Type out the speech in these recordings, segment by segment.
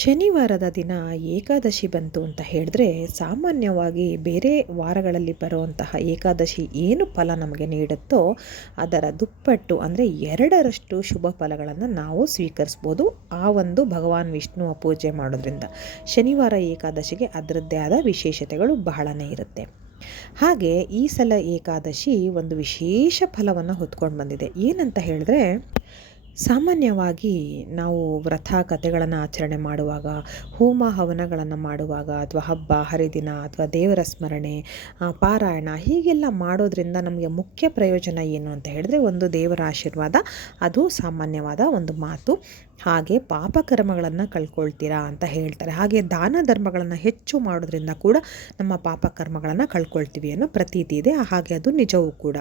ಶನಿವಾರದ ದಿನ ಏಕಾದಶಿ ಬಂತು ಅಂತ ಹೇಳಿದ್ರೆ ಸಾಮಾನ್ಯವಾಗಿ ಬೇರೆ ವಾರಗಳಲ್ಲಿ ಬರುವಂತಹ ಏಕಾದಶಿ ಏನು ಫಲ ನಮಗೆ ನೀಡುತ್ತೋ ಅದರ ದುಪ್ಪಟ್ಟು ಅಂದರೆ ಎರಡರಷ್ಟು ಶುಭ ಫಲಗಳನ್ನು ನಾವು ಸ್ವೀಕರಿಸ್ಬೋದು ಆ ಒಂದು ಭಗವಾನ್ ವಿಷ್ಣುವ ಪೂಜೆ ಮಾಡೋದ್ರಿಂದ. ಶನಿವಾರ ಏಕಾದಶಿಗೆ ಅದರದ್ದೇ ಆದ ವಿಶೇಷತೆಗಳು ಬಹಳನೇ ಇರುತ್ತೆ. ಹಾಗೆ ಈ ಸಲ ಏಕಾದಶಿ ಒಂದು ವಿಶೇಷ ಫಲವನ್ನು ಹೊತ್ಕೊಂಡು ಬಂದಿದೆ. ಏನಂತ ಹೇಳಿದ್ರೆ ಸಾಮಾನ್ಯವಾಗಿ ನಾವು ವ್ರತ ಕಥೆಗಳನ್ನು ಆಚರಣೆ ಮಾಡುವಾಗ, ಹೋಮ ಹವನಗಳನ್ನು ಮಾಡುವಾಗ ಅಥವಾ ಹಬ್ಬ, ಹರಿದಿನ ಅಥವಾ ದೇವರ ಸ್ಮರಣೆ ಪಾರಾಯಣ ಹೀಗೆಲ್ಲ ಮಾಡೋದ್ರಿಂದ ನಮಗೆ ಮುಖ್ಯ ಪ್ರಯೋಜನ ಏನು ಅಂತ ಹೇಳಿದ್ರೆ ಒಂದು ದೇವರ ಆಶೀರ್ವಾದ, ಅದು ಸಾಮಾನ್ಯವಾದ ಒಂದು ಮಾತು. ಹಾಗೆ ಪಾಪಕರ್ಮಗಳನ್ನು ಕಳ್ಕೊಳ್ತೀರಾ ಅಂತ ಹೇಳ್ತಾರೆ. ಹಾಗೆ ದಾನ ಧರ್ಮಗಳನ್ನು ಹೆಚ್ಚು ಮಾಡೋದ್ರಿಂದ ಕೂಡ ನಮ್ಮ ಪಾಪಕರ್ಮಗಳನ್ನು ಕಳ್ಕೊಳ್ತೀವಿ ಅನ್ನೋ ಪ್ರತೀತಿ ಇದೆ. ಹಾಗೆ ಅದು ನಿಜವೂ ಕೂಡ.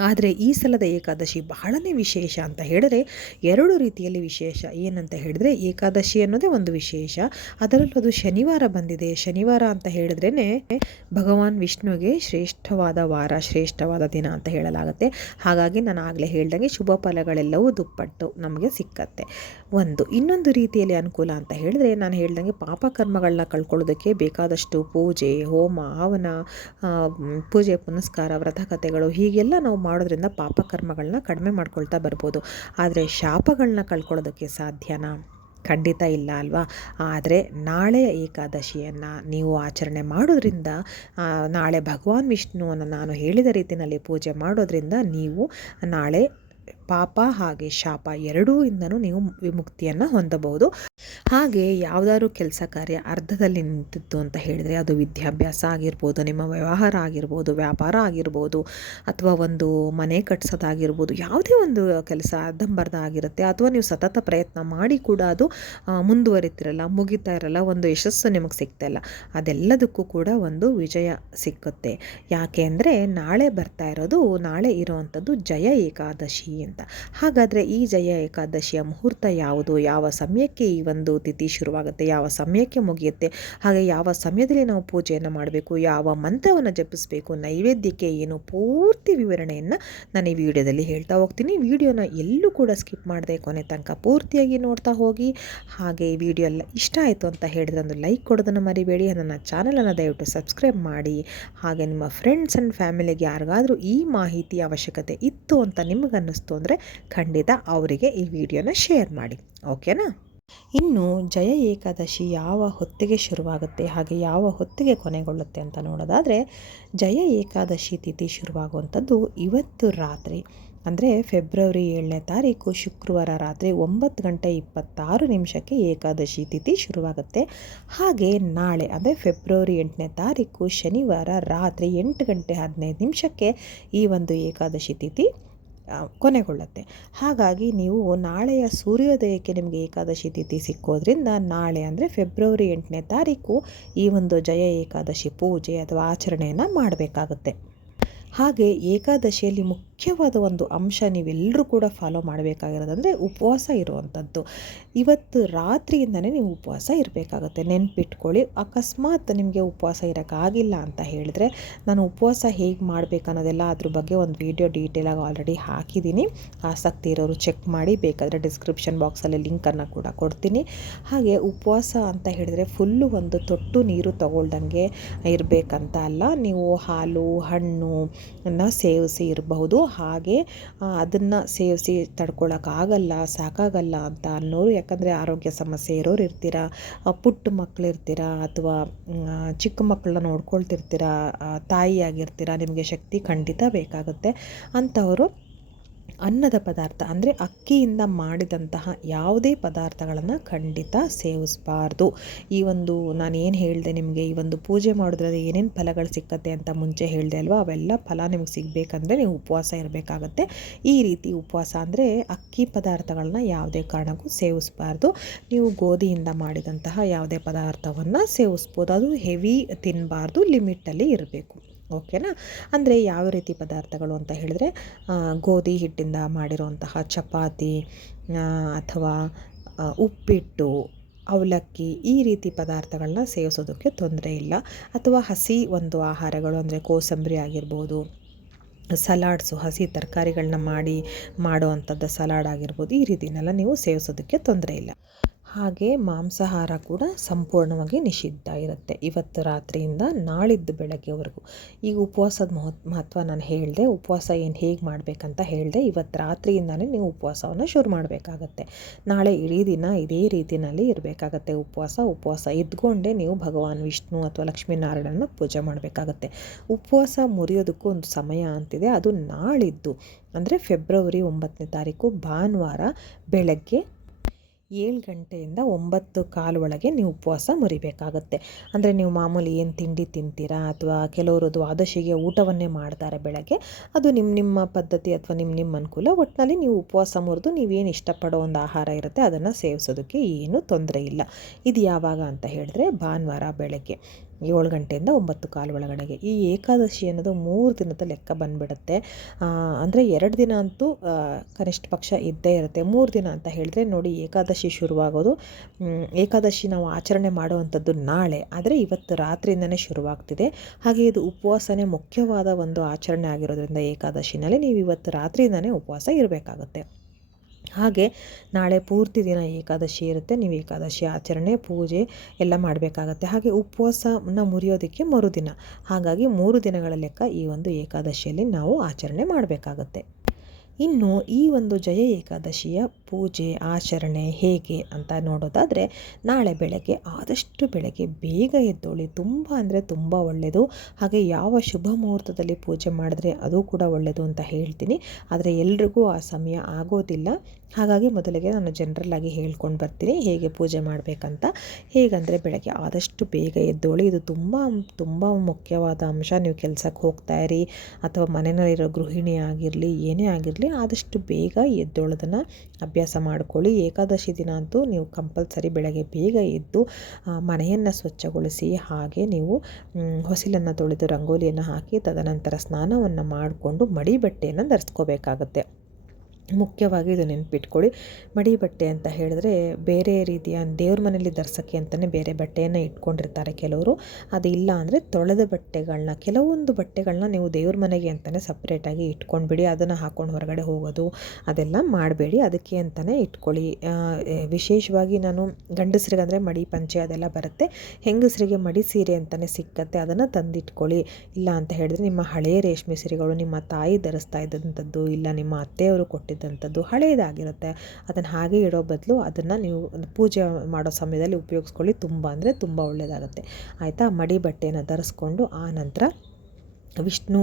ಆದರೆ ಈ ಸಲದ ಏಕಾದಶಿ ಬಹಳನೇ ವಿಶೇಷ ಅಂತ ಹೇಳಿದ್ರೆ ಎರಡು ರೀತಿಯಲ್ಲಿ ವಿಶೇಷ. ಏನಂತ ಹೇಳಿದ್ರೆ ಏಕಾದಶಿ ಅನ್ನೋದೇ ಒಂದು ವಿಶೇಷ. ಅದರಲ್ಲೂ ಅದು ಶನಿವಾರ ಬಂದಿದೆ. ಶನಿವಾರ ಅಂತ ಹೇಳಿದ್ರೇ ಭಗವಾನ್ ವಿಷ್ಣುವಿಗೆ ಶ್ರೇಷ್ಠವಾದ ವಾರ, ಶ್ರೇಷ್ಠವಾದ ದಿನ ಅಂತ ಹೇಳಲಾಗುತ್ತೆ. ಹಾಗಾಗಿ ನಾನು ಆಗಲೇ ಹೇಳ್ದಂಗೆ ಶುಭ ಫಲಗಳೆಲ್ಲವೂ ದುಪ್ಪಟ್ಟು ನಮಗೆ ಸಿಕ್ಕತ್ತೆ. ಒಂದು, ಇನ್ನೊಂದು ರೀತಿಯಲ್ಲಿ ಅನುಕೂಲ ಅಂತ ಹೇಳಿದ್ರೆ ನಾನು ಹೇಳ್ದಂಗೆ ಪಾಪಕರ್ಮಗಳನ್ನ ಕಳ್ಕೊಳ್ಳೋದಕ್ಕೆ ಬೇಕಾದಷ್ಟು ಪೂಜೆ, ಹೋಮ, ಹವನ ಪೂಜೆ, ಪುನಸ್ಕಾರ ವ್ರತಕಥೆಗಳು ಹೀಗೆಲ್ಲ ನಾವು ಮಾಡೋದ್ರಿಂದ ಪಾಪಕರ್ಮಗಳನ್ನ ಕಡಿಮೆ ಮಾಡ್ಕೊಳ್ತಾ ಬರ್ಬೋದು. ಆದರೆ ಶಾಪಗಳನ್ನ ಕಳ್ಕೊಳ್ಳೋದಕ್ಕೆ ಸಾಧ್ಯನಾ? ಖಂಡಿತ ಇಲ್ಲ ಅಲ್ವಾ? ಆದರೆ ನಾಳೆ ಏಕಾದಶಿಯನ್ನು ನೀವು ಆಚರಣೆ ಮಾಡೋದ್ರಿಂದ ನಾಳೆ ಭಗವಾನ್ ವಿಷ್ಣುವನ್ನು ನಾನು ಹೇಳಿದ ರೀತಿಯಲ್ಲಿ ಪೂಜೆ ಮಾಡೋದ್ರಿಂದ ನೀವು ನಾಳೆ ಪಾಪ ಹಾಗೆ ಶಾಪ ಎರಡೂ ಇಂದನೂ ನೀವು ವಿಮುಕ್ತಿಯನ್ನು ಹೊಂದಬಹುದು. ಹಾಗೆ ಯಾವುದಾದ್ರು ಕೆಲಸ ಕಾರ್ಯ ಅರ್ಧದಲ್ಲಿ ನಿಂತಿತ್ತು ಅಂತ ಹೇಳಿದರೆ ಅದು ವಿದ್ಯಾಭ್ಯಾಸ ಆಗಿರ್ಬೋದು, ನಿಮ್ಮ ವ್ಯವಹಾರ ಆಗಿರ್ಬೋದು, ವ್ಯಾಪಾರ ಆಗಿರ್ಬೋದು, ಅಥವಾ ಒಂದು ಮನೆ ಕಟ್ಸೋದಾಗಿರ್ಬೋದು, ಯಾವುದೇ ಒಂದು ಕೆಲಸ ಅರ್ಧಂಬರ್ಧ ಆಗಿರುತ್ತೆ. ಅಥವಾ ನೀವು ಸತತ ಪ್ರಯತ್ನ ಮಾಡಿ ಕೂಡ ಅದು ಮುಂದುವರಿತಿರಲ್ಲ, ಮುಗಿತಾ ಇರಲ್ಲ, ಒಂದು ಯಶಸ್ಸು ನಿಮಗೆ ಸಿಗ್ತಾಯಿಲ್ಲ ಅದೆಲ್ಲದಕ್ಕೂ ಕೂಡ ಒಂದು ವಿಜಯ ಸಿಕ್ಕುತ್ತೆ. ಯಾಕೆ ಅಂದರೆ ನಾಳೆ ಬರ್ತಾ ಇರೋದು, ನಾಳೆ ಇರುವಂಥದ್ದು ಜಯ ಏಕಾದಶಿ ಅಂತ. ಹಾಗಾದರೆ ಈ ಜಯ ಏಕಾದಶಿಯ ಮುಹೂರ್ತ ಯಾವುದು? ಯಾವ ಸಮಯಕ್ಕೆ ಈ ಒಂದು ತಿಥಿ ಶುರುವಾಗುತ್ತೆ? ಯಾವ ಸಮಯಕ್ಕೆ ಮುಗಿಯುತ್ತೆ? ಹಾಗೆ ಯಾವ ಸಮಯದಲ್ಲಿ ನಾವು ಪೂಜೆಯನ್ನು ಮಾಡಬೇಕು? ಯಾವ ಮಂತ್ರವನ್ನು ಜಪಿಸಬೇಕು? ನೈವೇದ್ಯಕ್ಕೆ ಏನು ಪೂರ್ತಿ ವಿವರಣೆಯನ್ನು ನಾನು ಈ ವಿಡಿಯೋದಲ್ಲಿ ಹೇಳ್ತಾ ಹೋಗ್ತೀನಿ. ವಿಡಿಯೋನ ಎಲ್ಲೂ ಕೂಡ ಸ್ಕಿಪ್ ಮಾಡದೆ ಕೊನೆ ತನಕ ಪೂರ್ತಿಯಾಗಿ ನೋಡ್ತಾ ಹೋಗಿ. ಹಾಗೆ ಈ ವಿಡಿಯೋ ಎಲ್ಲ ಇಷ್ಟ ಆಯಿತು ಅಂತ ಹೇಳಿದ್ರೆ ಒಂದು ಲೈಕ್ ಕೊಡೋದನ್ನು ಮರಿಬೇಡಿ. ನನ್ನ ಚಾನಲನ್ನು ದಯವಿಟ್ಟು ಸಬ್ಸ್ಕ್ರೈಬ್ ಮಾಡಿ. ಹಾಗೆ ನಿಮ್ಮ ಫ್ರೆಂಡ್ಸ್ ಆ್ಯಂಡ್ ಫ್ಯಾಮಿಲಿಗೆ ಯಾರಿಗಾದರೂ ಈ ಮಾಹಿತಿ ಅವಶ್ಯಕತೆ ಇತ್ತು ಅಂತ ನಿಮಗನ್ನಿಸ್ತು ಅಂದರೆ ಖಂಡಿತ ಅವರಿಗೆ ಈ ವಿಡಿಯೋನ ಶೇರ್ ಮಾಡಿ. ಓಕೆನಾ? ಇನ್ನು ಜಯ ಏಕಾದಶಿ ಯಾವ ಹೊತ್ತಿಗೆ ಶುರುವಾಗುತ್ತೆ, ಹಾಗೆ ಯಾವ ಹೊತ್ತಿಗೆ ಕೊನೆಗೊಳ್ಳುತ್ತೆ ಅಂತ ನೋಡೋದಾದರೆ, ಜಯ ಏಕಾದಶಿ ತಿಥಿ ಶುರುವಾಗುವಂಥದ್ದು ಇವತ್ತು ರಾತ್ರಿ. ಅಂದರೆ ಫೆಬ್ರವರಿ ಏಳನೇ ತಾರೀಕು ಶುಕ್ರವಾರ ರಾತ್ರಿ ಒಂಬತ್ತು ಗಂಟೆ ಇಪ್ಪತ್ತಾರು ನಿಮಿಷಕ್ಕೆ ಏಕಾದಶಿ ತಿಥಿ ಶುರುವಾಗುತ್ತೆ. ಹಾಗೆ ನಾಳೆ, ಅಂದರೆ ಫೆಬ್ರವರಿ ಎಂಟನೇ ತಾರೀಕು ಶನಿವಾರ ರಾತ್ರಿ ಎಂಟು ಗಂಟೆ ಹದಿನೈದು ನಿಮಿಷಕ್ಕೆ ಈ ಒಂದು ಏಕಾದಶಿ ತಿಥಿ ಕೊನೆಗೊಳ್ಳುತ್ತೆ. ಹಾಗಾಗಿ ನೀವು ನಾಳೆಯ ಸೂರ್ಯೋದಯಕ್ಕೆ ನಿಮಗೆ ಏಕಾದಶಿ ತಿಥಿ ಸಿಕ್ಕೋದ್ರಿಂದ ನಾಳೆ ಅಂದರೆ ಫೆಬ್ರವರಿ ಎಂಟನೇ ತಾರೀಕು ಈ ಒಂದು ಜಯ ಏಕಾದಶಿ ಪೂಜೆ ಅಥವಾ ಆಚರಣೆಯನ್ನು ಮಾಡಬೇಕಾಗುತ್ತೆ. ಹಾಗೆ ಏಕಾದಶಿಯಲ್ಲಿ ಮುಖ್ಯವಾದ ಒಂದು ಅಂಶ ನೀವೆಲ್ಲರೂ ಕೂಡ ಫಾಲೋ ಮಾಡಬೇಕಾಗಿರೋದಂದರೆ ಉಪವಾಸ ಇರುವಂಥದ್ದು. ಇವತ್ತು ರಾತ್ರಿಯಿಂದನೇ ನೀವು ಉಪವಾಸ ಇರಬೇಕಾಗುತ್ತೆ. ನೆನ್ಪಿಟ್ಕೊಳ್ಳಿ. ಅಕಸ್ಮಾತ್ ನಿಮಗೆ ಉಪವಾಸ ಇರೋಕ್ಕಾಗಿಲ್ಲ ಅಂತ ಹೇಳಿದ್ರೆ ನಾನು ಉಪವಾಸ ಹೇಗೆ ಮಾಡಬೇಕು ಅನ್ನೋದೆಲ್ಲ ಅದ್ರ ಬಗ್ಗೆ ಒಂದು ವೀಡಿಯೋ ಡೀಟೇಲಾಗಿ ಆಲ್ರೆಡಿ ಹಾಕಿದ್ದೀನಿ. ಆಸಕ್ತಿ ಇರೋರು ಚೆಕ್ ಮಾಡಿ, ಬೇಕಾದರೆ ಡಿಸ್ಕ್ರಿಪ್ಷನ್ ಬಾಕ್ಸಲ್ಲಿ ಲಿಂಕನ್ನು ಕೂಡ ಕೊಡ್ತೀನಿ. ಹಾಗೆ ಉಪವಾಸ ಅಂತ ಹೇಳಿದ್ರೆ ಫುಲ್ಲು ಒಂದು ತೊಟ್ಟು ನೀರು ತಗೊಳ್ದಂಗೆ ಇರಬೇಕಂತ ಅಲ್ಲ. ನೀವು ಹಾಲು, ಹಣ್ಣು ಸೇವಿಸಿ ಇರಬಹುದು. ಹಾಗೆ ಅದನ್ನು ಸೇವಿಸಿ ತಡ್ಕೊಳ್ಳೋಕ್ಕಾಗಲ್ಲ ಸಾಕಾಗಲ್ಲ ಅಂತ ಅನ್ನೋರು, ಯಾಕಂದರೆ ಆರೋಗ್ಯ ಸಮಸ್ಯೆ ಇರೋರು ಇರ್ತೀರಾ ಪುಟ್ಟ ಮಕ್ಕಳು ಇರ್ತೀರ ಅಥವಾ ಚಿಕ್ಕ ಮಕ್ಕಳನ್ನ ನೋಡ್ಕೊಳ್ತಿರ್ತೀರಾ ತಾಯಿಯಾಗಿರ್ತೀರಾ, ನಿಮಗೆ ಶಕ್ತಿ ಖಂಡಿತ ಬೇಕಾಗುತ್ತೆ. ಅಂಥವರು ಅನ್ನದ ಪದಾರ್ಥ, ಅಂದರೆ ಅಕ್ಕಿಯಿಂದ ಮಾಡಿದಂತಹ ಯಾವುದೇ ಪದಾರ್ಥಗಳನ್ನು ಖಂಡಿತ ಸೇವಿಸಬಾರ್ದು. ಈ ಒಂದು ನಾನು ಏನು ಹೇಳಿದೆ ನಿಮಗೆ, ಈ ಒಂದು ಪೂಜೆ ಮಾಡೋದ್ರಲ್ಲಿ ಏನೇನು ಫಲಗಳು ಸಿಕ್ಕತ್ತೆ ಅಂತ ಮುಂಚೆ ಹೇಳಿದೆ ಅಲ್ವಾ? ಅವೆಲ್ಲ ಫಲ ನಿಮಗೆ ಸಿಗಬೇಕಂದ್ರೆ ನೀವು ಉಪವಾಸ ಇರಬೇಕಾಗತ್ತೆ. ಈ ರೀತಿ ಉಪವಾಸ ಅಂದರೆ ಅಕ್ಕಿ ಪದಾರ್ಥಗಳನ್ನ ಯಾವುದೇ ಕಾರಣಕ್ಕೂ ಸೇವಿಸಬಾರ್ದು. ನೀವು ಗೋಧಿಯಿಂದ ಮಾಡಿದಂತಹ ಯಾವುದೇ ಪದಾರ್ಥವನ್ನು ಸೇವಿಸ್ಬೋದು. ಅದು ಹೆವಿ ತಿನ್ನಬಾರ್ದು ಲಿಮಿಟಲ್ಲಿ ಇರಬೇಕು. ಓಕೆನಾ? ಅಂದರೆ ಯಾವ ರೀತಿ ಪದಾರ್ಥಗಳು ಅಂತ ಹೇಳಿದ್ರೆ ಗೋಧಿ ಹಿಟ್ಟಿಂದ ಮಾಡಿರುವಂತಹ ಚಪಾತಿ ಅಥವಾ ಉಪ್ಪಿಟ್ಟು, ಅವಲಕ್ಕಿ ಈ ರೀತಿ ಪದಾರ್ಥಗಳನ್ನ ಸೇವಿಸೋದಕ್ಕೆ ತೊಂದರೆ ಇಲ್ಲ. ಅಥವಾ ಹಸಿ ಒಂದು ಆಹಾರಗಳು ಅಂದರೆ ಕೋಸಂಬರಿ ಆಗಿರ್ಬೋದು, ಸಲಾಡ್ಸು, ಹಸಿ ತರಕಾರಿಗಳನ್ನ ಮಾಡಿ, ಮಾಡುವಂಥದ್ದು ಸಲಾಡ್ ಆಗಿರ್ಬೋದು ಈ ರೀತಿನೆಲ್ಲ ನೀವು ಸೇವಿಸೋದಕ್ಕೆ ತೊಂದರೆ ಇಲ್ಲ. ಹಾಗೆ ಮಾಂಸಾಹಾರ ಕೂಡ ಸಂಪೂರ್ಣವಾಗಿ ನಿಷಿದ್ಧ ಇರುತ್ತೆ. ಇವತ್ತು ರಾತ್ರಿಯಿಂದ ನಾಳಿದ್ದು ಬೆಳಗ್ಗೆವರೆಗೂ. ಈಗ ಉಪವಾಸದ ಮಹತ್, ಮಹತ್ವ ನಾನು ಹೇಳಿದೆ, ಉಪವಾಸ ಏನು ಹೇಗೆ ಮಾಡಬೇಕಂತ ಹೇಳಿದೆ, ಇವತ್ತು ರಾತ್ರಿಯಿಂದಲೇ ನೀವು ಉಪವಾಸವನ್ನು ಶುರು ಮಾಡಬೇಕಾಗತ್ತೆ. ನಾಳೆ ಇಡೀ ದಿನ ಇದೇ ರೀತಿಯಲ್ಲಿ ಇರಬೇಕಾಗತ್ತೆ ಉಪವಾಸ. ಉಪವಾಸ ಇದ್ಕೊಂಡೇ ನೀವು ಭಗವಾನ್ ವಿಷ್ಣು ಅಥವಾ ಲಕ್ಷ್ಮೀನಾರಾಯಣನ ಪೂಜೆ ಮಾಡಬೇಕಾಗತ್ತೆ. ಉಪವಾಸ ಮುರಿಯೋದಕ್ಕೂ ಒಂದು ಸಮಯ ಅಂತಿದೆ. ಅದು ನಾಳಿದ್ದು. ಅಂದರೆ ಫೆಬ್ರವರಿ ಒಂಬತ್ತನೇ ತಾರೀಕು ಭಾನುವಾರ ಬೆಳಗ್ಗೆ ಏಳು ಗಂಟೆಯಿಂದ ಒಂಬತ್ತು ಕಾಲು ಒಳಗೆ ನೀವು ಉಪವಾಸ ಮುರಿಬೇಕಾಗತ್ತೆ. ಅಂದರೆ ನೀವು ಮಾಮೂಲಿ ಏನು ತಿಂಡಿ ತಿಂತೀರಾ ಅಥವಾ ಕೆಲವರು ದ್ವಾದಶಿಗೆ ಊಟವನ್ನೇ ಮಾಡ್ತಾರೆ ಬೆಳಗ್ಗೆ, ಅದು ನಿಮ್ಮ ನಿಮ್ಮ ಪದ್ಧತಿ ಅಥವಾ ನಿಮ್ಮ ನಿಮ್ಮ ಅನುಕೂಲ. ಒಟ್ಟಿನಲ್ಲಿ ನೀವು ಉಪವಾಸ ಮುರಿದು ನೀವೇನು ಇಷ್ಟಪಡೋ ಒಂದು ಆಹಾರ ಇರುತ್ತೆ, ಅದನ್ನು ಸೇವಿಸೋದಕ್ಕೆ ಏನೂ ತೊಂದರೆ ಇಲ್ಲ. ಇದು ಯಾವಾಗ ಅಂತ ಹೇಳಿದ್ರೆ ಭಾನುವಾರ ಬೆಳಗ್ಗೆ. ಏಳು ಗಂಟೆಯಿಂದ ಒಂಬತ್ತು ಕಾಲು ಒಳಗಡೆಗೆ. ಈ ಏಕಾದಶಿ ಅನ್ನೋದು ಮೂರು ದಿನದ ಲೆಕ್ಕ ಬಂದ್ಬಿಡುತ್ತೆ. ಅಂದರೆ ಎರಡು ದಿನ ಅಂತೂ ಕನಿಷ್ಠ ಪಕ್ಷ ಇದ್ದೇ ಇರುತ್ತೆ. ಮೂರು ದಿನ ಅಂತ ಹೇಳಿದ್ರೆ ನೋಡಿ ಏಕಾದಶಿ ಶುರುವಾಗೋದು. ಏಕಾದಶಿ ನಾವು ಆಚರಣೆ ಮಾಡುವಂಥದ್ದು ನಾಳೆ, ಆದರೆ ಇವತ್ತು ರಾತ್ರಿಯಿಂದನೇ ಶುರುವಾಗ್ತಿದೆ. ಹಾಗೆ ಇದು ಉಪವಾಸನೇ ಮುಖ್ಯವಾದ ಒಂದು ಆಚರಣೆ ಆಗಿರೋದ್ರಿಂದ ಏಕಾದಶಿನಲ್ಲಿ ನೀವು ಇವತ್ತು ರಾತ್ರಿಯಿಂದನೇ ಉಪವಾಸ ಇರಬೇಕಾಗುತ್ತೆ. ಹಾಗೆ ನಾಳೆ ಪೂರ್ತಿ ದಿನ ಏಕಾದಶಿ ಇರುತ್ತೆ, ನೀವು ಏಕಾದಶಿ ಆಚರಣೆ, ಪೂಜೆ ಎಲ್ಲ ಮಾಡಬೇಕಾಗತ್ತೆ. ಹಾಗೆ ಉಪವಾಸನ ಮುರಿಯೋದಕ್ಕೆ ಮರುದಿನ. ಹಾಗಾಗಿ ಮೂರು ದಿನಗಳ ಲೆಕ್ಕ ಈ ಒಂದು ಏಕಾದಶಿಯಲ್ಲಿ ನಾವು ಆಚರಣೆ ಮಾಡಬೇಕಾಗತ್ತೆ. ಇನ್ನು ಈ ಒಂದು ಜಯ ಏಕಾದಶಿಯ ಪೂಜೆ, ಆಚರಣೆ ಹೇಗೆ ಅಂತ ನೋಡೋದಾದರೆ, ನಾಳೆ ಬೆಳಗ್ಗೆ ಆದಷ್ಟು ಬೆಳಗ್ಗೆ ಬೇಗ ಎದ್ದೋಳಿ. ತುಂಬ ಅಂದರೆ ತುಂಬ ಒಳ್ಳೆಯದು ಹಾಗೆ ಯಾವ ಶುಭ ಮುಹೂರ್ತದಲ್ಲಿ ಪೂಜೆ ಮಾಡಿದ್ರೆ ಅದು ಕೂಡ ಒಳ್ಳೆಯದು ಅಂತ ಹೇಳ್ತೀನಿ. ಆದರೆ ಎಲ್ರಿಗೂ ಆ ಸಮಯ ಆಗೋದಿಲ್ಲ. ಹಾಗಾಗಿ ಮೊದಲಿಗೆ ನಾನು ಜನರಲ್ಲಾಗಿ ಹೇಳ್ಕೊಂಡು ಬರ್ತೀನಿ ಹೇಗೆ ಪೂಜೆ ಮಾಡಬೇಕಂತ. ಹೇಗಂದರೆ ಬೆಳಗ್ಗೆ ಆದಷ್ಟು ಬೇಗ ಎದ್ದೋಳಿ. ಇದು ತುಂಬ ತುಂಬ ಮುಖ್ಯವಾದ ಅಂಶ. ನೀವು ಕೆಲಸಕ್ಕೆ ಹೋಗ್ತಾ ಅಥವಾ ಮನೆಯಲ್ಲಿರೋ ಗೃಹಿಣಿ ಆಗಿರಲಿ, ಏನೇ ಆಗಿರಲಿ ಆದಷ್ಟು ಬೇಗ ಎದ್ದೋಳೋದನ್ನು ಅಭ್ಯಾಸ ಮಾಡ್ಕೊಳ್ಳಿ. ಏಕಾದಶಿ ದಿನ ಅಂತೂ ನೀವು ಕಂಪಲ್ಸರಿ ಬೆಳಗ್ಗೆ ಬೇಗ ಎದ್ದು ಮನೆಯನ್ನು ಸ್ವಚ್ಛಗೊಳಿಸಿ ಹಾಗೆ ನೀವು ಹೊಸಿಲನ್ನು ತೊಳೆದು ರಂಗೋಲಿಯನ್ನು ಹಾಕಿ ತದನಂತರ ಸ್ನಾನವನ್ನು ಮಾಡಿಕೊಂಡು ಮಡಿ ಬಟ್ಟೆಯನ್ನು ಧರಿಸ್ಕೋಬೇಕಾಗತ್ತೆ. ಮುಖ್ಯವಾಗಿ ಇದು ನೆನ್ಪಿಟ್ಕೊಳ್ಳಿ. ಮಡಿ ಬಟ್ಟೆ ಅಂತ ಹೇಳಿದ್ರೆ ಬೇರೆ ರೀತಿಯ ದೇವ್ರ ಮನೇಲಿ ಧರ್ಸೋಕ್ಕೆ ಅಂತಲೇ ಬೇರೆ ಬಟ್ಟೆಯನ್ನು ಇಟ್ಕೊಂಡಿರ್ತಾರೆ ಕೆಲವರು. ಅದು ಇಲ್ಲ ಅಂದರೆ ತೊಳೆದ ಬಟ್ಟೆಗಳನ್ನ ಕೆಲವೊಂದು ಬಟ್ಟೆಗಳನ್ನ ನೀವು ದೇವ್ರ ಮನೆಗೆ ಅಂತಲೇ ಸಪ್ರೇಟಾಗಿ ಇಟ್ಕೊಂಡ್ಬಿಡಿ, ಅದನ್ನು ಹಾಕ್ಕೊಂಡು ಹೊರಗಡೆ ಹೋಗೋದು, ಅದೆಲ್ಲ ಮಾಡಬೇಡಿ, ಅದಕ್ಕೆ ಅಂತಲೇ ಇಟ್ಕೊಳ್ಳಿ. ವಿಶೇಷವಾಗಿ ನಾನು ಗಂಡಸರಿಗಂದರೆ ಮಡಿ ಪಂಚೆ ಅದೆಲ್ಲ ಬರುತ್ತೆ. ಹೆಂಗಸರಿಗೆ ಮಡಿ ಸೀರೆ ಅಂತಲೇ ಸಿಕ್ಕತ್ತೆ, ಅದನ್ನು ತಂದಿಟ್ಕೊಳ್ಳಿ. ಇಲ್ಲ ಅಂತ ಹೇಳಿದ್ರೆ ನಿಮ್ಮ ಹಳೆಯ ರೇಷ್ಮೆ ಸೀರೆಗಳು ನಿಮ್ಮ ತಾಯಿ ಧರಿಸ್ತಾ ಇದ್ದಂಥದ್ದು, ಇಲ್ಲ ನಿಮ್ಮ ಅತ್ತೆಯವರು ಕೊಟ್ಟಿದ್ದು ಇದ್ದಂಥದ್ದು ಹಳೆಯದಾಗಿರುತ್ತೆ ಅದನ್ನು ಹಾಗೆ ಇಡೋ ಬದಲು ಅದನ್ನು ನೀವು ಪೂಜೆ ಮಾಡೋ ಸಮಯದಲ್ಲಿ ಉಪಯೋಗಿಸ್ಕೊಳ್ಳಿ. ತುಂಬ ಅಂದರೆ ತುಂಬ ಒಳ್ಳೆಯದಾಗುತ್ತೆ ಆಯಿತಾ? ಮಡಿ ಬಟ್ಟೆಯನ್ನು ಧರಿಸ್ಕೊಂಡು ಆ ನಂತರ ವಿಷ್ಣು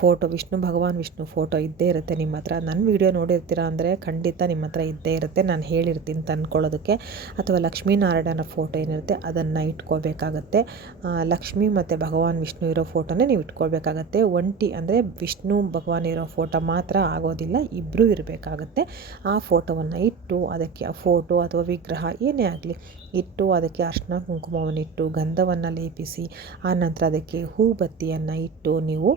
ಫೋಟೋ ವಿಷ್ಣು, ಭಗವಾನ್ ವಿಷ್ಣು ಫೋಟೋ ಇದ್ದೇ ಇರುತ್ತೆ ನಿಮ್ಮ ಹತ್ರ. ನನ್ನ ವೀಡಿಯೋ ನೋಡಿರ್ತೀರ ಅಂದರೆ ಖಂಡಿತ ನಿಮ್ಮ ಹತ್ರ ಇದ್ದೇ ಇರುತ್ತೆ. ನಾನು ಹೇಳಿರ್ತೀನಿ ತಂದ್ಕೊಳ್ಳೋದಕ್ಕೆ. ಅಥವಾ ಲಕ್ಷ್ಮೀನಾರಾಯಣನ ಫೋಟೋ ಏನಿರುತ್ತೆ ಅದನ್ನು ಇಟ್ಕೋಬೇಕಾಗತ್ತೆ. ಲಕ್ಷ್ಮಿ ಮತ್ತು ಭಗವಾನ್ ವಿಷ್ಣು ಇರೋ ಫೋಟೋನೇ ನೀವು ಇಟ್ಕೊಳ್ಬೇಕಾಗತ್ತೆ ಒಂಟಿ ಅಂದರೆ ವಿಷ್ಣು, ಭಗವಾನ್ ಇರೋ ಫೋಟೋ ಮಾತ್ರ ಆಗೋದಿಲ್ಲ. ಇಬ್ಬರೂ ಇರಬೇಕಾಗತ್ತೆ. ಆ ಫೋಟೋವನ್ನು ಇಟ್ಟು ಅದಕ್ಕೆ ಆ ಫೋಟೋ ಅಥವಾ ವಿಗ್ರಹ ಏನೇ ಆಗಲಿ, ಇಟ್ಟು ಅದಕ್ಕೆ ಅರ್ಶಿನ ಕುಂಕುಮವನ್ನಿಟ್ಟು ಗಂಧವನ್ನು ಲೇಪಿಸಿ ಆನಂತರ ಅದಕ್ಕೆ ಹೂ ಬತ್ತಿಯನ್ನು ಇಟ್ಟು ನೀವು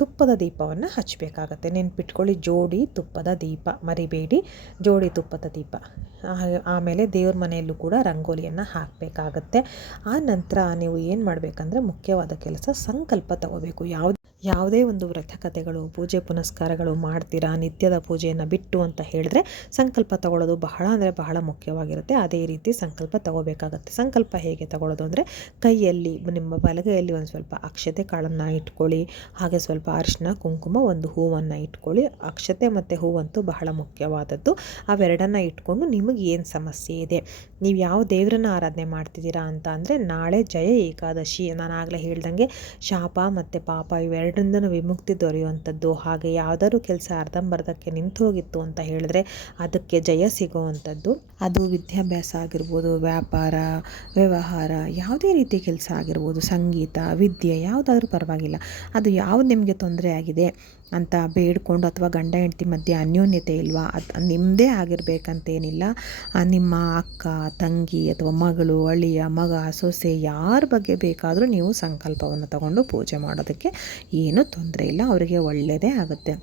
ತುಪ್ಪದ ದೀಪವನ್ನು ಹಚ್ಚಬೇಕಾಗತ್ತೆ ನೆನ್ಪಿಟ್ಕೊಳ್ಳಿ, ಜೋಡಿ ತುಪ್ಪದ ದೀಪ. ಮರಿಬೇಡಿ, ಜೋಡಿ ತುಪ್ಪದ ದೀಪ. ಆಮೇಲೆ ದೇವ್ರ ಮನೆಯಲ್ಲೂ ಕೂಡ ರಂಗೋಲಿಯನ್ನು ಹಾಕಬೇಕಾಗತ್ತೆ. ಆ ನಂತರ ನೀವು ಏನು ಮಾಡಬೇಕಂದ್ರೆ ಮುಖ್ಯವಾದ ಕೆಲಸ ಸಂಕಲ್ಪ ತಗೋಬೇಕು. ಯಾವ ಯಾವುದೇ ಒಂದು ವ್ರತಕತೆಗಳು, ಪೂಜೆ ಪುನಸ್ಕಾರಗಳು ಮಾಡ್ತೀರಾ, ನಿತ್ಯದ ಪೂಜೆಯನ್ನು ಬಿಟ್ಟು ಅಂತ ಹೇಳಿದ್ರೆ ಸಂಕಲ್ಪ ತಗೊಳ್ಳೋದು ಬಹಳ ಅಂದರೆ ಬಹಳ ಮುಖ್ಯವಾಗಿರುತ್ತೆ. ಅದೇ ರೀತಿ ಸಂಕಲ್ಪ ತಗೋಬೇಕಾಗತ್ತೆ. ಸಂಕಲ್ಪ ಹೇಗೆ ತಗೊಳ್ಳೋದು ಅಂದರೆ ಕೈಯಲ್ಲಿ, ನಿಮ್ಮ ಬಲಗೈಯಲ್ಲಿ ಒಂದು ಸ್ವಲ್ಪ ಅಕ್ಷತೆ ಕಾಳನ್ನು ಇಟ್ಕೊಳ್ಳಿ, ಹಾಗೆ ಸ್ವಲ್ಪ ಅರಿಶಿನ, ಕುಂಕುಮ, ಒಂದು ಹೂವನ್ನು ಇಟ್ಕೊಳ್ಳಿ. ಅಕ್ಷತೆ ಮತ್ತು ಹೂವಂತೂ ಬಹಳ ಮುಖ್ಯವಾದದ್ದು. ಅವೆರಡನ್ನು ಇಟ್ಕೊಂಡು ನಿಮಗೆ ಏನು ಸಮಸ್ಯೆ ಇದೆ? ನೀವು ಯಾವ ದೇವರನ್ನ ಆರಾಧನೆ ಮಾಡ್ತಿದ್ದೀರಾ ಅಂತ ಅಂದರೆ ನಾಳೆ ಜಯ ಏಕಾದಶಿ. ನಾನು ಆಗಲೇ ಹೇಳ್ದಂಗೆ ಶಾಪ ಮತ್ತು ಪಾಪ ಇವೆರಡರಿಂದನೂ ವಿಮುಕ್ತಿ ದೊರೆಯುವಂಥದ್ದು. ಹಾಗೆ ಯಾವುದಾದ್ರೂ ಕೆಲಸ ಅರ್ಧಂಬರ್ಧಕ್ಕೆ ನಿಂತು ಹೋಗಿತ್ತು ಅಂತ ಹೇಳಿದ್ರೆ ಅದಕ್ಕೆ ಜಯ ಸಿಗುವಂಥದ್ದು. ಅದು ವಿದ್ಯಾಭ್ಯಾಸ ಆಗಿರ್ಬೋದು, ವ್ಯಾಪಾರ, ವ್ಯವಹಾರ, ಯಾವುದೇ ರೀತಿ ಕೆಲಸ ಆಗಿರ್ಬೋದು, ಸಂಗೀತ, ವಿದ್ಯೆ, ಯಾವುದಾದ್ರೂ ಪರವಾಗಿಲ್ಲ. ಅದು ಯಾವುದು ನಿಮಗೆ ತೊಂದರೆ ಆಗಿದೆ ಅಂತ ಬೇಡ್ಕೊಂಡು ಅಥವಾ ಗಂಡ ಹೆಂಡತಿ ಮಧ್ಯೆ ಅನ್ಯೋನ್ಯತೆ ಇಲ್ವಾ? ಅದು ನಿಮ್ಮದೇ ಆಗಿರಬೇಕಂತೇನಿಲ್ಲ. ನಿಮ್ಮ ಅಕ್ಕ, ತಂಗಿ ಅಥವಾ ಮಗಳು, ಅಳಿಯ, ಮಗ, ಸೊಸೆ ಯಾರ ಬಗ್ಗೆ ಬೇಕಾದರೂ ನೀವು ಸಂಕಲ್ಪವನ್ನು ತಗೊಂಡು ಪೂಜೆ ಮಾಡೋದಕ್ಕೆ ಏನೂ ತೊಂದರೆ ಇಲ್ಲ. ಅವರಿಗೆ ಒಳ್ಳೆಯದೇ ಆಗುತ್ತೆ.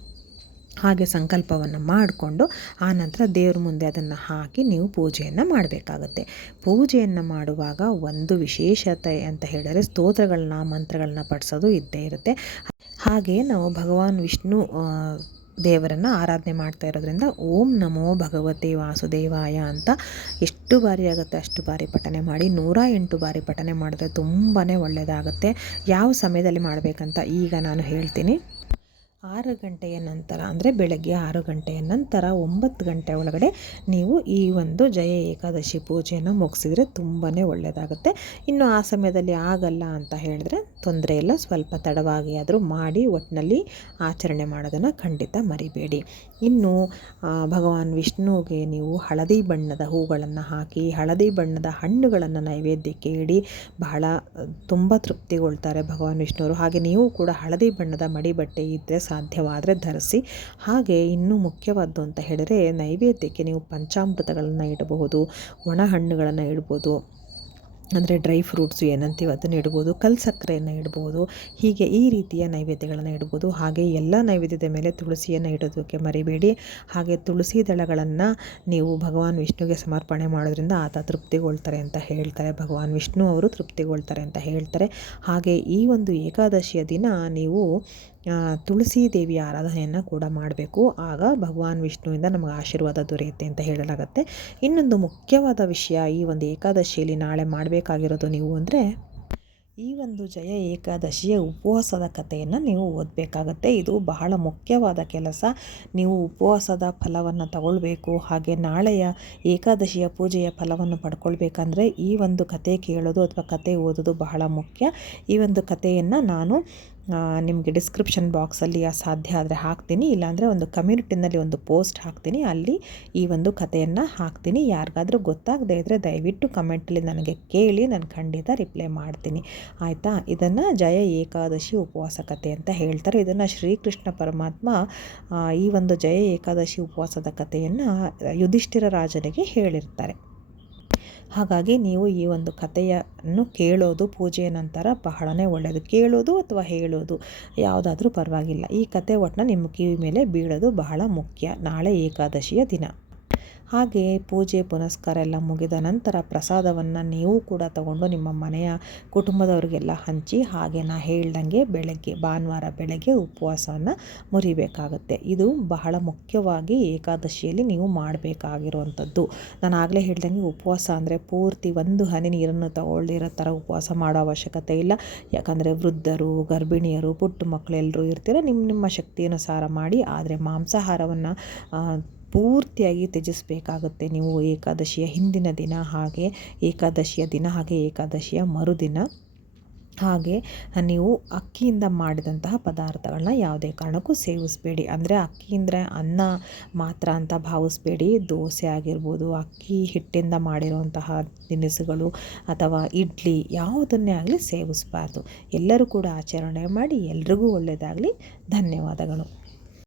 ಹಾಗೆ ಸಂಕಲ್ಪವನ್ನು ಮಾಡಿಕೊಂಡು ಆನಂತರ ದೇವ್ರ ಮುಂದೆ ಅದನ್ನು ಹಾಕಿ ನೀವು ಪೂಜೆಯನ್ನು ಮಾಡಬೇಕಾಗತ್ತೆ. ಪೂಜೆಯನ್ನು ಮಾಡುವಾಗ ಒಂದು ವಿಶೇಷತೆ ಅಂತ ಹೇಳಿದರೆ ಸ್ತೋತ್ರಗಳನ್ನ, ಮಂತ್ರಗಳನ್ನ ಪಡಿಸೋದು ಇದ್ದೇ ಇರುತ್ತೆ. ಹಾಗೆ ನಾವು ಭಗವಾನ್ ವಿಷ್ಣು ದೇವರನ್ನು ಆರಾಧನೆ ಮಾಡ್ತಾ ಇರೋದ್ರಿಂದ ಓಂ ನಮೋ ಭಗವತಿ ವಾಸುದೇವಾಯ ಅಂತ ಎಷ್ಟು ಬಾರಿ ಆಗುತ್ತೆ ಅಷ್ಟು ಬಾರಿ ಪಠನೆ ಮಾಡಿ, ನೂರ ಎಂಟು ಬಾರಿ ಪಠನೆ ಮಾಡಿದ್ರೆ ತುಂಬಾ ಒಳ್ಳೆಯದಾಗುತ್ತೆ ಯಾವ ಸಮಯದಲ್ಲಿ ಮಾಡಬೇಕಂತ ಈಗ ನಾನು ಹೇಳ್ತೀನಿ. ಆರು ಗಂಟೆಯ ನಂತರ, ಅಂದರೆ ಬೆಳಗ್ಗೆ ಆರು ಗಂಟೆಯ ನಂತರ ಒಂಬತ್ತು ಗಂಟೆ ಒಳಗಡೆ ನೀವು ಈ ಒಂದು ಜಯ ಏಕಾದಶಿ ಪೂಜೆಯನ್ನು ಮುಗಿಸಿದ್ರೆ ತುಂಬಾ ಒಳ್ಳೆಯದಾಗುತ್ತೆ. ಇನ್ನು ಆ ಸಮಯದಲ್ಲಿ ಆಗಲ್ಲ ಅಂತ ಹೇಳಿದ್ರೆ ತೊಂದರೆ ಇಲ್ಲ, ಸ್ವಲ್ಪ ತಡವಾಗಿ ಆದರೂ ಮಾಡಿ ಒಟ್ಟಿನಲ್ಲಿ ಆಚರಣೆ ಮಾಡೋದನ್ನು ಖಂಡಿತ ಮರಿಬೇಡಿ. ಇನ್ನು ಭಗವಾನ್ ವಿಷ್ಣುವಿಗೆ ನೀವು ಹಳದಿ ಬಣ್ಣದ ಹೂಗಳನ್ನು ಹಾಕಿ, ಹಳದಿ ಬಣ್ಣದ ಹಣ್ಣುಗಳನ್ನು ನೈವೇದ್ಯಕ್ಕೆ ಇಡಿ ಬಹಳ ತುಂಬ ತೃಪ್ತಿಗೊಳ್ತಾರೆ ಭಗವಾನ್ ವಿಷ್ಣುವರು. ಹಾಗೆ ನೀವು ಕೂಡ ಹಳದಿ ಬಣ್ಣದ ಮಡಿ ಬಟ್ಟೆ ಇದ್ದರೆ ಸಾಧ್ಯವಾದರೆ ಧರಿಸಿ. ಹಾಗೆ ಇನ್ನೂ ಮುಖ್ಯವಾದ್ದು ಅಂತ ಹೇಳಿದರೆ ನೈವೇದ್ಯಕ್ಕೆ ನೀವು ಪಂಚಾಮೃತಗಳನ್ನು ಇಡಬಹುದು, ಒಣ ಹಣ್ಣುಗಳನ್ನು ಇಡ್ಬೋದು ಅಂದರೆ ಡ್ರೈ ಫ್ರೂಟ್ಸು ಏನಂತೀವಿ ಅದನ್ನು ಇಡ್ಬೋದು ಕಲ್ಸಕ್ಕರೆಯನ್ನು ಇಡ್ಬೋದು ಹೀಗೆ ಈ ರೀತಿಯ ನೈವೇದ್ಯಗಳನ್ನು ಇಡ್ಬೋದು ಹಾಗೆ ಎಲ್ಲ ನೈವೇದ್ಯದ ಮೇಲೆ ತುಳಸಿಯನ್ನು ಇಡೋದಕ್ಕೆ ಮರಿಬೇಡಿ. ಹಾಗೆ ತುಳಸಿ ದಳಗಳನ್ನು ನೀವು ಭಗವಾನ್ ವಿಷ್ಣುಗೆ ಸಮರ್ಪಣೆ ಮಾಡೋದ್ರಿಂದ ಆತ ತೃಪ್ತಿಗೊಳ್ತಾರೆ ಅಂತ ಹೇಳ್ತಾರೆ. ಭಗವಾನ್ ವಿಷ್ಣು ಅವರು ತೃಪ್ತಿಗೊಳ್ತಾರೆ ಅಂತ ಹೇಳ್ತಾರೆ. ಹಾಗೆ ಈ ಒಂದು ಏಕಾದಶಿಯ ದಿನ ನೀವು ತುಳಸಿ ದೇವಿಯ ಆರಾಧನೆಯನ್ನು ಕೂಡ ಮಾಡಬೇಕು. ಆಗ ಭಗವಾನ್ ವಿಷ್ಣುವಿಂದ ನಮಗೆ ಆಶೀರ್ವಾದ ದೊರೆಯುತ್ತೆ ಅಂತ ಹೇಳಲಾಗುತ್ತೆ. ಇನ್ನೊಂದು ಮುಖ್ಯವಾದ ವಿಷಯ ಈ ಒಂದು ಏಕಾದಶಿಯಲ್ಲಿ ನಾಳೆ ಮಾಡಬೇಕಾಗಿರೋದು ನೀವು ಅಂದರೆ, ಈ ಒಂದು ಜಯ ಏಕಾದಶಿಯ ಉಪವಾಸದ ಕಥೆಯನ್ನು ನೀವು ಓದಬೇಕಾಗತ್ತೆ. ಇದು ಬಹಳ ಮುಖ್ಯವಾದ ಕೆಲಸ. ನೀವು ಉಪವಾಸದ ಫಲವನ್ನು ತಗೊಳ್ಬೇಕು. ಹಾಗೆ ನಾಳೆಯ ಏಕಾದಶಿಯ ಪೂಜೆಯ ಫಲವನ್ನು ಪಡ್ಕೊಳ್ಬೇಕಂದ್ರೆ ಈ ಒಂದು ಕತೆ ಕೇಳೋದು ಅಥವಾ ಕತೆ ಓದೋದು ಬಹಳ ಮುಖ್ಯ. ಈ ಒಂದು ಕಥೆಯನ್ನು ನಾನು ನಿಮಗೆ ಡಿಸ್ಕ್ರಿಪ್ಷನ್ ಬಾಕ್ಸಲ್ಲಿ ಸಾಧ್ಯ ಆದರೆ ಹಾಕ್ತೀನಿ, ಇಲ್ಲಾಂದರೆ ಒಂದು ಕಮ್ಯುನಿಟಿನಲ್ಲಿ ಒಂದು ಪೋಸ್ಟ್ ಹಾಕ್ತೀನಿ, ಅಲ್ಲಿ ಈ ಒಂದು ಕಥೆಯನ್ನು ಹಾಕ್ತೀನಿ. ಯಾರಿಗಾದರೂ ಗೊತ್ತಾಗದೇ ಇದ್ದರೆ ದಯವಿಟ್ಟು ಕಮೆಂಟಲ್ಲಿ ನನಗೆ ಕೇಳಿ, ನಾನು ಖಂಡಿತ ರಿಪ್ಲೈ ಮಾಡ್ತೀನಿ. ಆಯಿತಾ? ಇದನ್ನು ಜಯ ಏಕಾದಶಿ ಉಪವಾಸ ಕಥೆ ಅಂತ ಹೇಳ್ತಾರೆ. ಇದನ್ನು ಶ್ರೀಕೃಷ್ಣ ಪರಮಾತ್ಮ ಈ ಒಂದು ಜಯ ಏಕಾದಶಿ ಉಪವಾಸದ ಕಥೆಯನ್ನು ಯುಧಿಷ್ಠಿರ ರಾಜನಿಗೆ ಹೇಳಿರ್ತಾರೆ. ಹಾಗಾಗಿ ನೀವು ಈ ಒಂದು ಕಥೆಯನ್ನು ಕೇಳೋದು, ಪೂಜೆಯ ನಂತರ ಬಹಳನೇ ಒಳ್ಳೆಯದು ಕೇಳೋದು ಅಥವಾ ಹೇಳೋದು ಯಾವುದಾದ್ರೂ ಪರವಾಗಿಲ್ಲ. ಈ ಕತೆ ಒಟ್ಟನ್ನ ನಿಮ್ಮ ಕಿವಿ ಮೇಲೆ ಬೀಳೋದು ಬಹಳ ಮುಖ್ಯ. ನಾಳೆ ಏಕಾದಶಿಯ ದಿನ. ಹಾಗೆ ಪೂಜೆ ಪುನಸ್ಕಾರ ಎಲ್ಲ ಮುಗಿದ ನಂತರ ಪ್ರಸಾದವನ್ನು ನೀವು ಕೂಡ ತಗೊಂಡು ನಿಮ್ಮ ಮನೆಯ ಕುಟುಂಬದವರಿಗೆಲ್ಲ ಹಂಚಿ ಹಾಗೆ ನಾ ಹೇಳ್ದಂಗೆ ಬೆಳಗ್ಗೆ, ಭಾನುವಾರ ಬೆಳಗ್ಗೆ ಉಪವಾಸವನ್ನು ಮುರಿಬೇಕಾಗುತ್ತೆ. ಇದು ಬಹಳ ಮುಖ್ಯವಾಗಿ ಏಕಾದಶಿಯಲ್ಲಿ ನೀವು ಮಾಡಬೇಕಾಗಿರುವಂಥದ್ದು. ನಾನು ಆಗಲೇ ಹೇಳ್ದಂಗೆ ಉಪವಾಸ ಅಂದರೆ ಪೂರ್ತಿ ಒಂದು ಹನಿ ನೀರನ್ನು ತಗೊಳ್ದಿರೋ ಥರ ಉಪವಾಸ ಮಾಡೋ ಅವಶ್ಯಕತೆ ಇಲ್ಲ. ಯಾಕಂದರೆ ವೃದ್ಧರು, ಗರ್ಭಿಣಿಯರು, ಪುಟ್ಟ ಮಕ್ಕಳೆಲ್ಲರೂ ಇರ್ತೀರ ನಿಮ್ಮ ನಿಮ್ಮ ಶಕ್ತಿಯನುಸಾರ ಮಾಡಿ, ಆದರೆ ಮಾಂಸಾಹಾರವನ್ನು ಪೂರ್ತಿಯಾಗಿ ತ್ಯಜಿಸಬೇಕಾಗುತ್ತೆ ನೀವು ಏಕಾದಶಿಯ ಹಿಂದಿನ ದಿನ ಹಾಗೆ ಏಕಾದಶಿಯ ದಿನ ಹಾಗೆ ಏಕಾದಶಿಯ ಮರುದಿನ. ಹಾಗೆ ನೀವು ಅಕ್ಕಿಯಿಂದ ಮಾಡಿದಂತಹ ಪದಾರ್ಥಗಳನ್ನ ಯಾವುದೇ ಕಾರಣಕ್ಕೂ ಸೇವಿಸಬೇಡಿ. ಅಂದರೆ ಅಕ್ಕಿಯಿಂದ ಅನ್ನ ಮಾತ್ರ ಅಂತ ಭಾವಿಸ್ಬೇಡಿ. ದೋಸೆ ಆಗಿರ್ಬೋದು, ಅಕ್ಕಿ ಹಿಟ್ಟಿಂದ ಮಾಡಿರುವಂತಹ ತಿನಿಸುಗಳು ಅಥವಾ ಇಡ್ಲಿ ಯಾವುದನ್ನೇ ಆಗಲಿ ಸೇವಿಸಬಾರ್ದು. ಎಲ್ಲರೂ ಕೂಡ ಆಚರಣೆ ಮಾಡಿ ಎಲ್ರಿಗೂ ಒಳ್ಳೆಯದಾಗಲಿ ಧನ್ಯವಾದಗಳು.